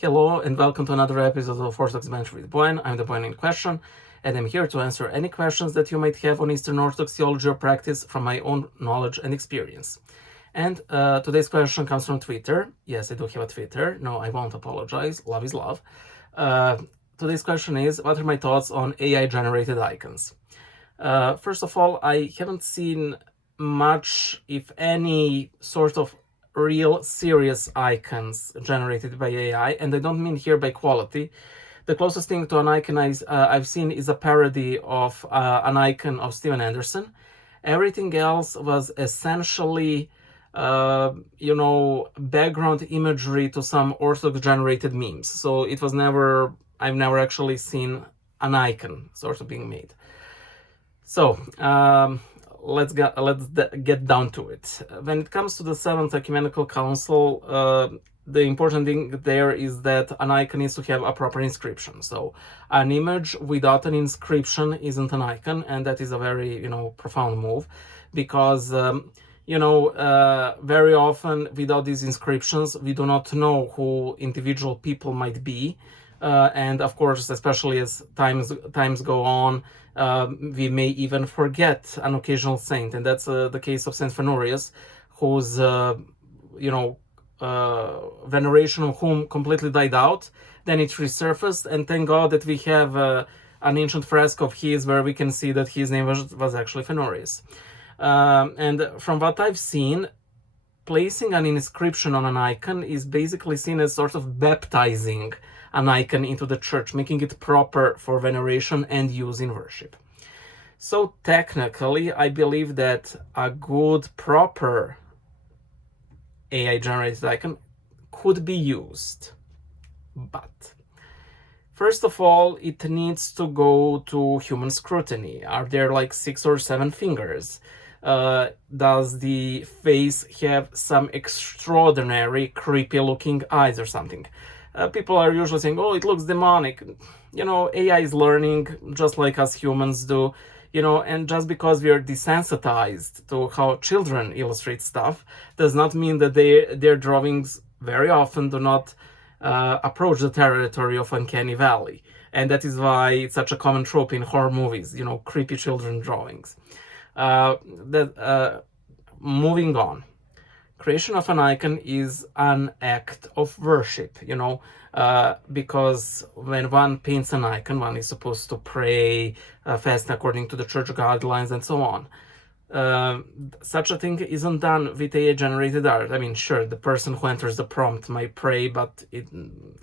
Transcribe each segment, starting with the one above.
Hello and welcome to another episode of Orthodox Bench with Boyan. I'm the Boyan in question, and I'm here to answer any questions that you might have on Eastern Orthodox theology or practice from my own knowledge and experience. And today's question comes from Twitter. Yes, I do have a Twitter. No, I won't apologize. Love is love. Today's question is, what are my thoughts on AI-generated icons? First of all, I haven't seen much, if any, sort of real serious icons generated by AI, and I don't mean here by quality. The closest thing to an icon I've seen is a parody of an icon of Steven Anderson. Everything else was essentially, background imagery to some Orthodox generated memes. So it was I've never actually seen an icon sort of being made. So, let's get down to it. When it comes to the Seventh Ecumenical Council, the important thing there is that an icon needs to have a proper inscription. So an image without an inscription isn't an icon, and that is a very, profound move, because, very often without these inscriptions, we do not know who individual people might be. And of course, especially as times go on, we may even forget an occasional saint, and that's the case of Saint Fenorius, whose veneration of whom completely died out. Then it resurfaced, and thank God that we have an ancient fresco of his where we can see that his name was actually Fenorius. And from what I've seen, placing an inscription on an icon is basically seen as sort of baptizing an icon into the church, making it proper for veneration and use in worship. So technically, I believe that a good, proper AI-generated icon could be used. But first of all, it needs to go to human scrutiny. Are there like 6 or 7 fingers? Does the face have some extraordinary creepy looking eyes or something? People are usually saying, oh, it looks demonic. AI is learning just like us humans do, and just because we are desensitized to how children illustrate stuff does not mean that their drawings very often do not approach the territory of Uncanny Valley. And that is why it's such a common trope in horror movies, creepy children drawings. Moving on. Creation of an icon is an act of worship, because when one paints an icon, one is supposed to pray, fast according to the church guidelines, and so on. Such a thing isn't done with AI-generated art. I mean, sure, the person who enters the prompt might pray, but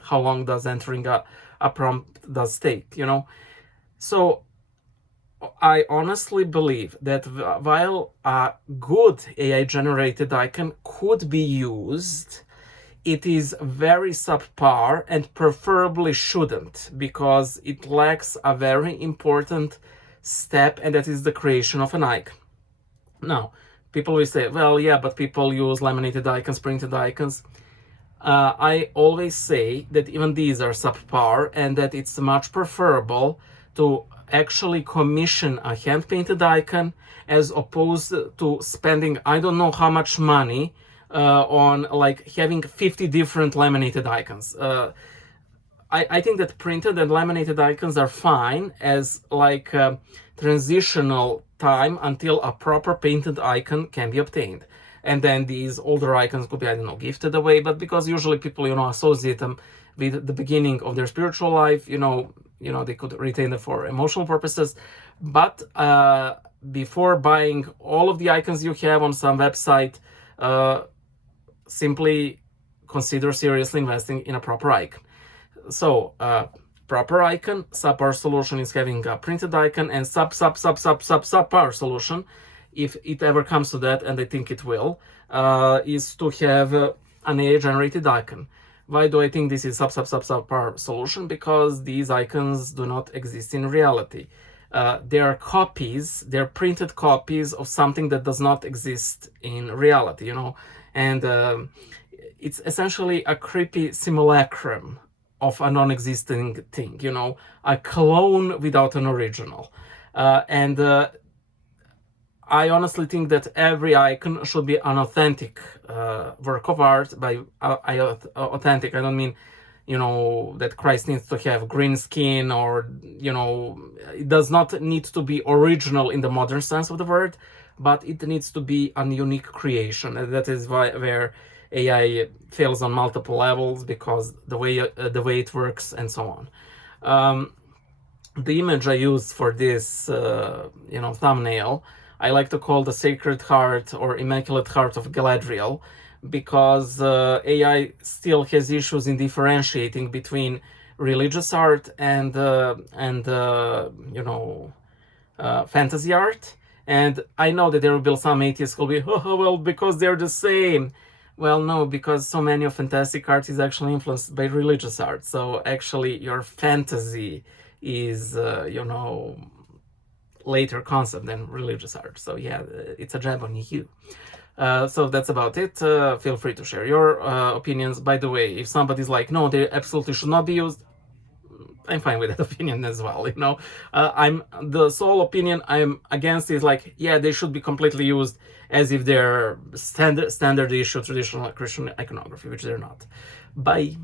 how long does entering a prompt does take, So I honestly believe that while a good AI-generated icon could be used, it is very subpar and preferably shouldn't, because it lacks a very important step, and that is the creation of an icon. Now, people will say, well, yeah, but people use laminated icons, printed icons. I always say that even these are subpar, and that it's much preferable to actually commission a hand-painted icon as opposed to spending I don't know how much money on like having 50 different laminated icons. I think that printed and laminated icons are fine as like transitional time until a proper painted icon can be obtained. And then these older icons could be, I don't know, gifted away, but because usually people, associate them with the beginning of their spiritual life, they could retain them for emotional purposes. But before buying all of the icons you have on some website, simply consider seriously investing in a proper icon. So, proper icon, subpar solution is having a printed icon, and subpar solution, if it ever comes to that, and I think it will, is to have an AI-generated icon. Why do I think this is subpar solution? Because these icons do not exist in reality. They are they're printed copies of something that does not exist in reality, and it's essentially a creepy simulacrum of a non-existing thing, a clone without an original. And I honestly think that every icon should be an authentic work of art. By authentic, I don't mean that Christ needs to have green skin, or it does not need to be original in the modern sense of the word, but it needs to be a unique creation. And that is where AI fails on multiple levels, because the way it works and so on. The image I use for this thumbnail, I like to call the Sacred Heart or Immaculate Heart of Galadriel, because AI still has issues in differentiating between religious art and fantasy art. And I know that there will be some atheists who will be, oh, well, because they're the same. Well, no, because so many of fantastic art is actually influenced by religious art. So actually your fantasy is, later concept than religious art. So yeah, it's a jab on you. So that's about it. Feel free to share your opinions. By the way, if somebody's like, no, they absolutely should not be used, I'm fine with that opinion as well. I'm the sole opinion I'm against is like, yeah, they should be completely used as if they're standard issue traditional Christian iconography, which they're not. Bye.